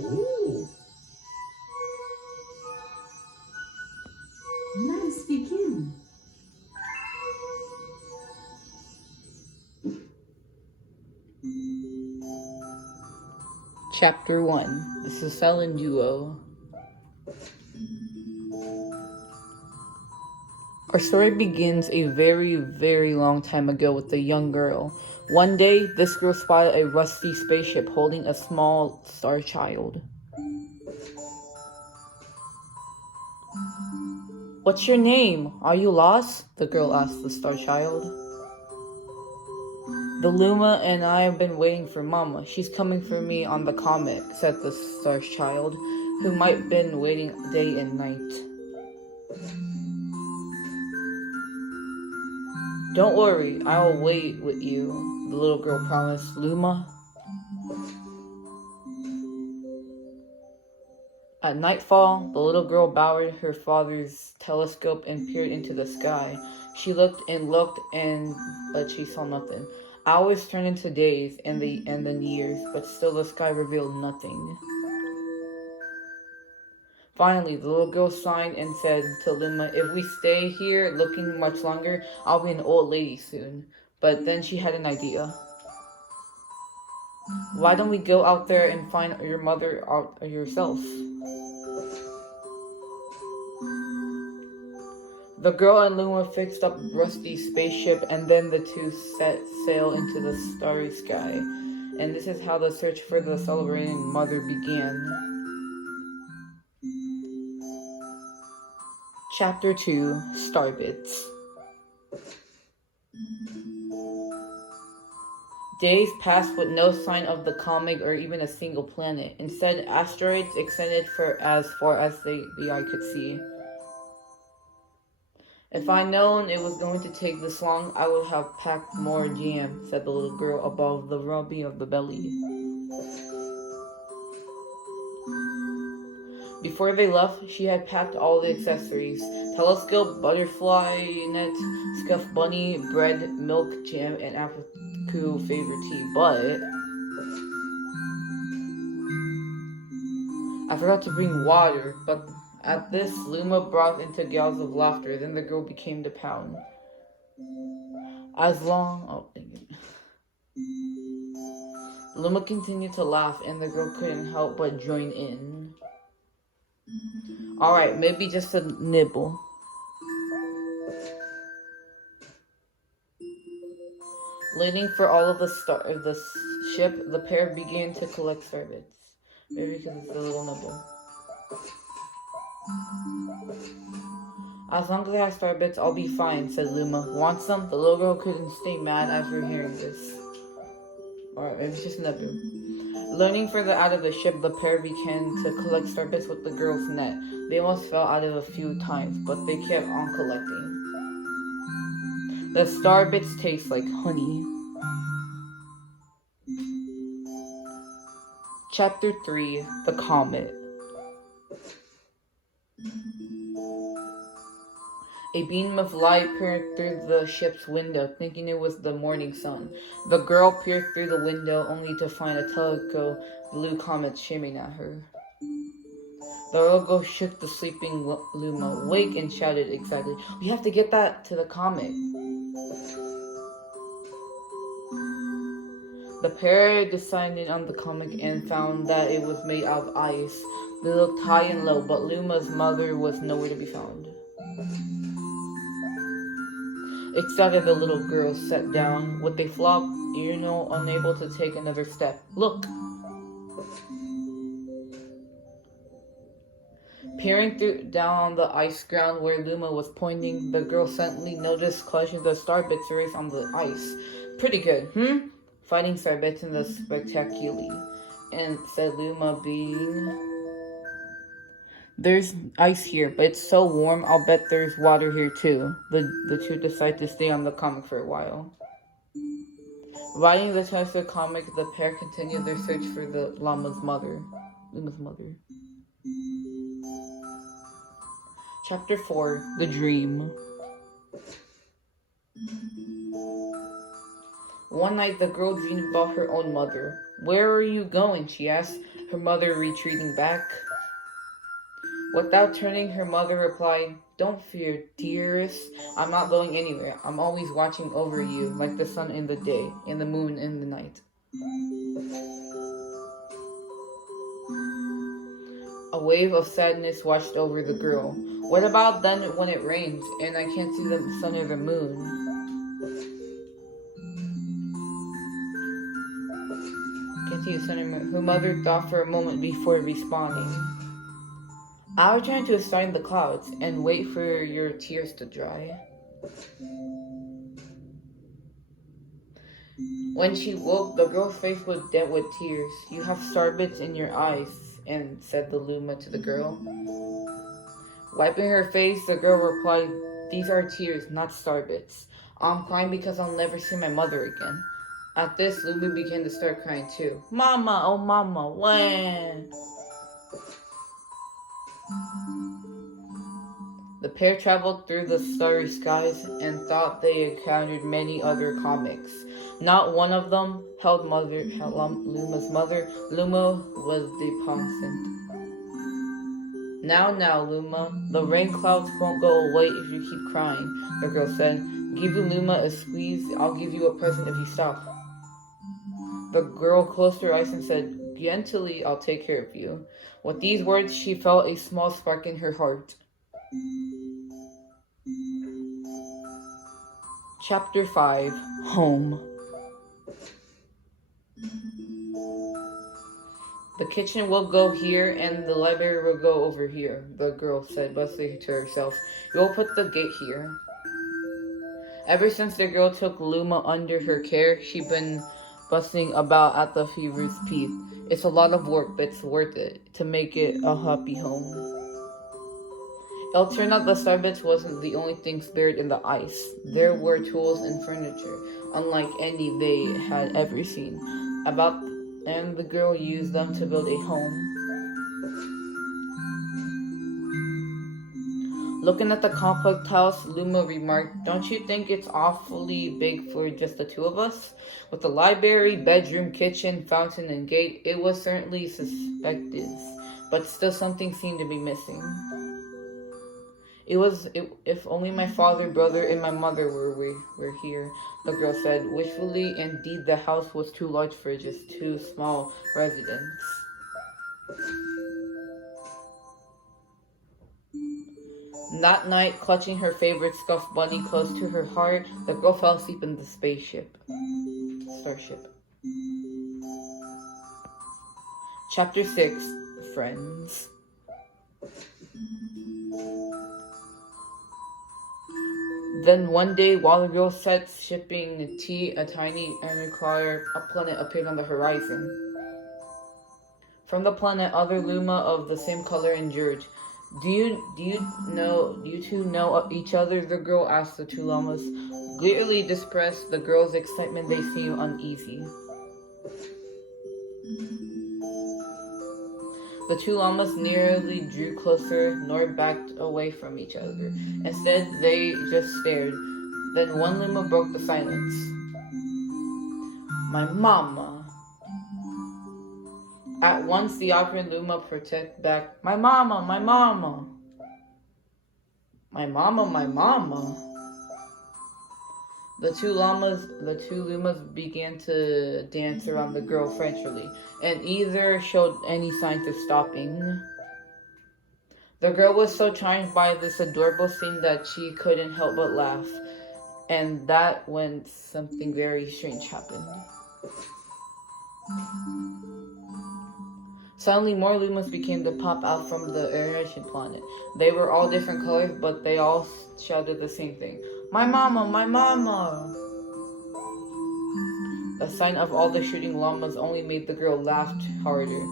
Ooh. Nice begin. Chapter 1. The Sicilian Duo. Our story begins a very, very long time ago with a young girl. One day, this girl spotted a rusty spaceship holding a small star child. "What's your name? Are you lost?" the girl asked the star child. "The Luma and I have been waiting for Mama. She's coming for me on the Comet," said the star child, who might have been waiting day and night. "Don't worry, I will wait with you," the little girl promised. "Luma?" At nightfall, the little girl borrowed her father's telescope and peered into the sky. She looked, but she saw nothing. Hours turned into days and then years, but still the sky revealed nothing. Finally, the little girl sighed and said to Luma, "If we stay here looking much longer, I'll be an old lady soon." But then she had an idea. "Why don't we go out there and find your mother out yourself?" The girl and Luma fixed up Rusty's spaceship, and then the two set sail into the starry sky. And this is how the search for the celebrating mother began. Chapter 2. Starbits. Days passed with no sign of the comet or even a single planet. Instead, asteroids extended for as far as the eye could see. "If I'd known it was going to take this long, I would have packed more jam," said the little girl above the rubbing of the belly. Before they left, she had packed all the accessories: telescope, butterfly net, scuffed bunny, bread, milk, jam, and apricot favorite tea. But I forgot to bring water. But at this, Luma broke into gales of laughter. Then the girl became to pound. Luma continued to laugh, and the girl couldn't help but join in. "Alright, maybe just a nibble." Waiting for all of the ship, the pair began to collect starbits. Maybe because it's a little nibble. "As long as I have starbits, I'll be fine," said Luma. "Want some?" The little girl couldn't stay mad after hearing this. Alright, maybe just a nibble. Learning further out of the ship, the pair began to collect starbits with the girl's net. They almost fell out of a few times, but they kept on collecting. The starbits taste like honey. Chapter 3. The Comet. A beam of light peered through the ship's window, thinking it was the morning sun. The girl peered through the window only to find a telescope blue comet shimmering at her. The little girl shook the sleeping Luma awake and shouted excitedly, "We have to get that to the comet." The pair decided on the comet and found that it was made out of ice. They looked high and low, but Luma's mother was nowhere to be found. Excited, the little girl sat down with a flop, unable to take another step. "Look!" Peering down on the ice ground where Luma was pointing, the girl suddenly noticed collections of starbits erased on the ice. "Pretty good, Fighting starbits in the spectacularly," and said Luma, being. "There's ice here, but it's so warm, I'll bet there's water here too." The two decide to stay on the comet for a while. Riding the Tesla comet, the pair continued their search for the Luma's mother. Chapter 4. The Dream. One night, the girl dreamed about her own mother. "Where are you going?" she asked. her mother retreating back. Without turning, her mother replied, "Don't fear, dearest. I'm not going anywhere. I'm always watching over you, like the sun in the day, and the moon in the night." A wave of sadness washed over the girl. What about then when it rains, and I can't see the sun or the moon? Can't see the sun or moon. Her mother thought for a moment before responding. "I'll try to assign the clouds and wait for your tears to dry." When she woke, the girl's face was damp with tears. "You have starbits in your eyes," and said the Luma to the girl. Wiping her face, the girl replied, "These are tears, not starbits. I'm crying because I'll never see my mother again." At this, Luma began to start crying too. "Mama, oh mama, when?" The pair traveled through the starry skies and thought they encountered many other comets. Not one of them held Luma's mother. Luma was deposant. Now, Luma, the rain clouds won't go away if you keep crying," the girl said. "Give Luma a squeeze. I'll give you a present if you stop." The girl closed her eyes and said, "Gently, I'll take care of you." With these words, she felt a small spark in her heart. Chapter 5. Home. "The kitchen will go here and the library will go over here," the girl said, bustling to herself. "We'll put the gate here." Ever since the girl took Luma under her care, she'd been bustling about at the fever's pitch. It's a lot of work, but it's worth it to make it a happy home. It'll turn out the starbits wasn't the only thing buried in the ice. There were tools and furniture, unlike any they had ever seen. And the girl used them to build a home. Looking at the compact house, Luma remarked, "Don't you think it's awfully big for just the two of us?" With the library, bedroom, kitchen, fountain, and gate, it was certainly suspicious, but still something seemed to be missing. If only my father, brother, and my mother were here," the girl said wishfully. Indeed, the house was too large for just two small residents. That night, clutching her favorite stuffed bunny close to her heart, the girl fell asleep in the starship. Chapter 6. Friends. Then one day, while the girl sat sipping tea, a tiny aircraft, a planet appeared on the horizon. From the planet, other Luma of the same color and George. Do you two know each other?" the girl asked the two llamas. Clearly distressed the girl's excitement, they seemed uneasy. The two llamas nearly drew closer nor backed away from each other. Instead, they just stared. Then one Luma broke the silence. "My mama." At once, the awkward Luma protested back, "My mama, my mama." "My mama, my mama." The two Lumas began to dance around the girl frantically, and either showed any signs of stopping. The girl was so charmed by this adorable scene that she couldn't help but laugh, and that when something very strange happened. Suddenly, more Lumas began to pop out from the aeration planet. They were all different colors, but they all shouted the same thing. "My mama, my mama!" The sight of all the shooting llamas only made the girl laugh harder.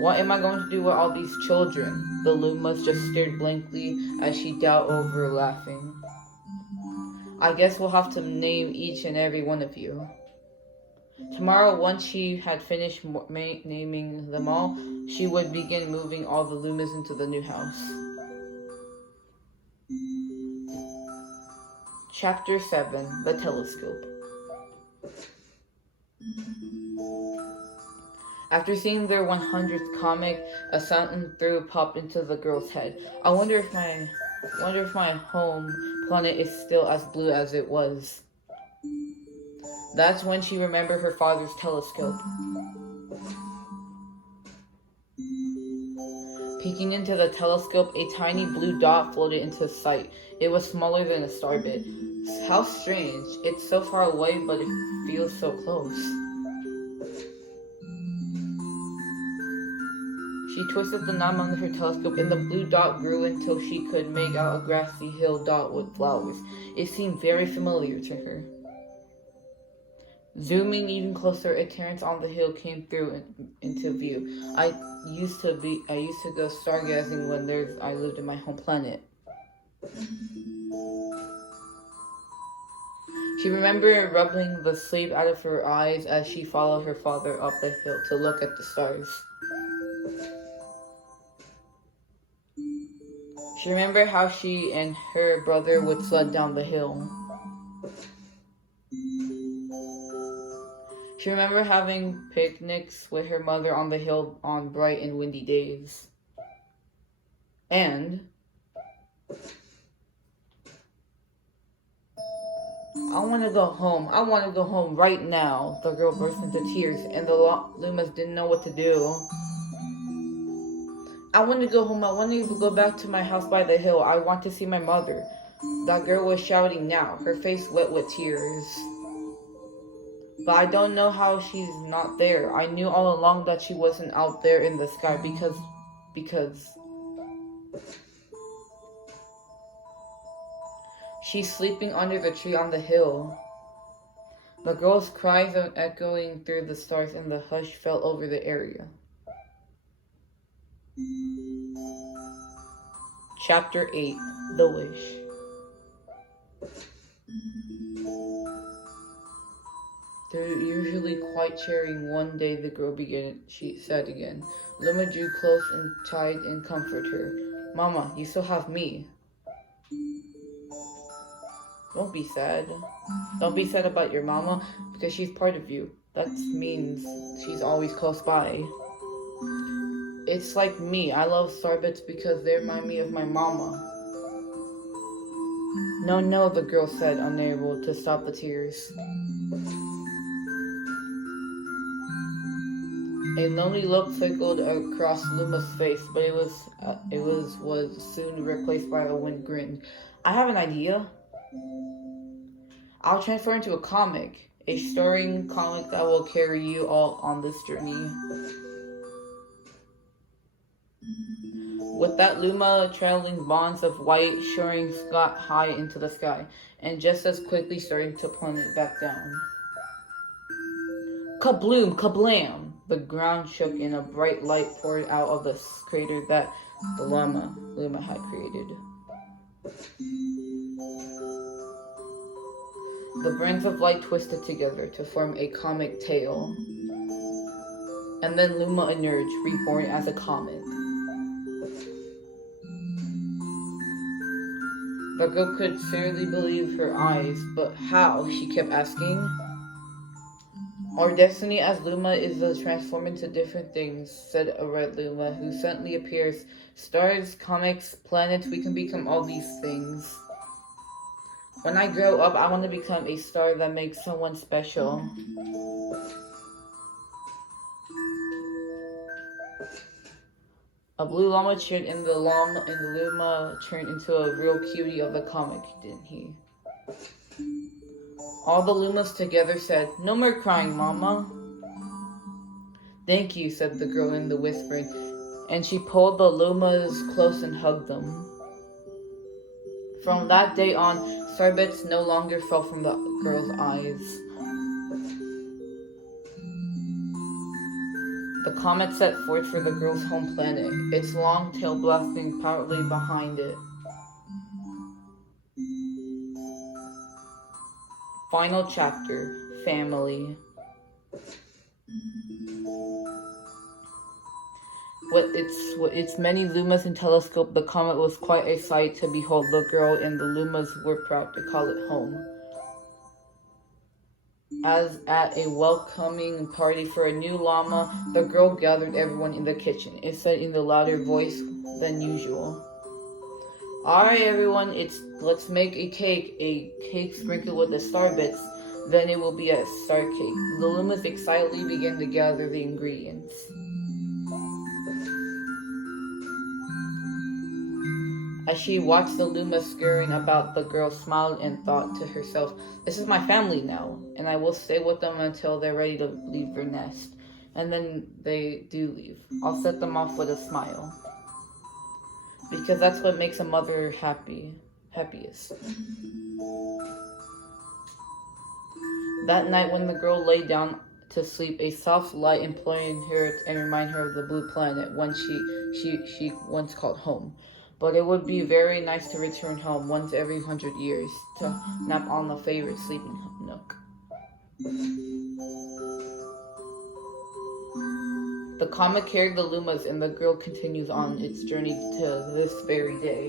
"What am I going to do with all these children?" The Lumas just stared blankly as she doubt over laughing. "I guess we'll have to name each and every one of you." Tomorrow, once she had finished naming them all, she would begin moving all the Lumas into the new house. Chapter 7. The Telescope. After seeing their 100th comet, a sudden thought popped into the girl's head. I wonder if my home planet is still as blue as it was. That's when she remembered her father's telescope. Peeking into the telescope, a tiny blue dot floated into sight. It was smaller than a star bit. How strange. It's so far away, but it feels so close. She twisted the knob on her telescope, and the blue dot grew until she could make out a grassy hill dot with flowers. It seemed very familiar to her. Zooming even closer, a terrace on the hill came through into view. I used to go stargazing when I lived in my home planet. She remembered rubbing the sleep out of her eyes as she followed her father up the hill to look at the stars. She remembered how she and her brother would sled down the hill. She remembered having picnics with her mother on the hill on bright and windy days. And I want to go home. I want to go home right now. The girl burst into tears, and the Lumas didn't know what to do. I want to go home. I want to go back to my house by the hill. I want to see my mother. That girl was shouting now, her face wet with tears. But I don't know how she's not there. I knew all along that she wasn't out there in the sky because she's sleeping under the tree on the hill. The girl's cries are echoing through the stars, and the hush fell over the area. Chapter 8. The Wish. They're usually quite cheering. One day the girl she said again. Luma drew close and tried and comfort her. Mama, you still have me. Don't be sad. Don't be sad about your mama, because she's part of you. That means she's always close by. It's like me. I love starbits because they remind me of my mama. No, the girl said, unable to stop the tears. A lonely look flickered across Luma's face, but it was soon replaced by a wind grin. I have an idea. I'll transfer into a comic, a stirring comic that will carry you all on this journey. With that, Luma trailing bonds of white, soaring high into the sky, and just as quickly starting to plummet back down. Kabloom! Kablam! The ground shook and a bright light poured out of the crater that the Luma had created. The branches of light twisted together to form a comic tail. And then Luma emerged, reborn as a comet. The girl could barely believe her eyes, but how? She kept asking. Our destiny as Luma is to transform into different things, said a red Luma, who suddenly appears. Stars, comics, planets, we can become all these things. When I grow up, I want to become a star that makes someone special. A blue llama cheered, and the Luma turned into a real cutie of the comic, didn't he? All the Lumas together said, "No more crying, Mama." "Thank you," said the girl in the whispering, and she pulled the Lumas close and hugged them. From that day on, starbits no longer fell from the girl's eyes. The comet set forth for the girl's home planet, its long tail blasting proudly behind it. Final chapter, family. With its many Lumas and telescope, the comet was quite a sight to behold. The girl and the Lumas were proud to call it home. As at a welcoming party for a new llama, the girl gathered everyone in the kitchen. It said in the louder voice than usual. Alright everyone, let's make a cake sprinkled with the star bits. Then it will be a star cake. The Lumas excitedly began to gather the ingredients. As she watched the Luma scurrying about, the girl smiled and thought to herself, "This is my family now, and I will stay with them until they're ready to leave their nest." And then they do leave. I'll set them off with a smile. Because that's what makes a mother happiest. That night when the girl lay down to sleep, a soft light imploring her and remind her of the blue planet one she once called home. But it would be very nice to return home once every 100 years to nap on the favorite sleeping nook. The comet carried the Lumas and the girl continues on its journey to this very day.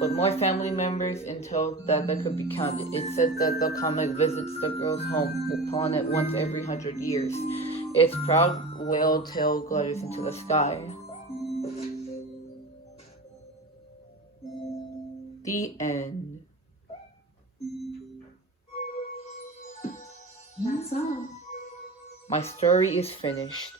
With more family members until that could be counted. It said that the comet visits the girl's home planet once every 100 years. Its proud whale tail glitters into the sky. The end. That's all. My story is finished.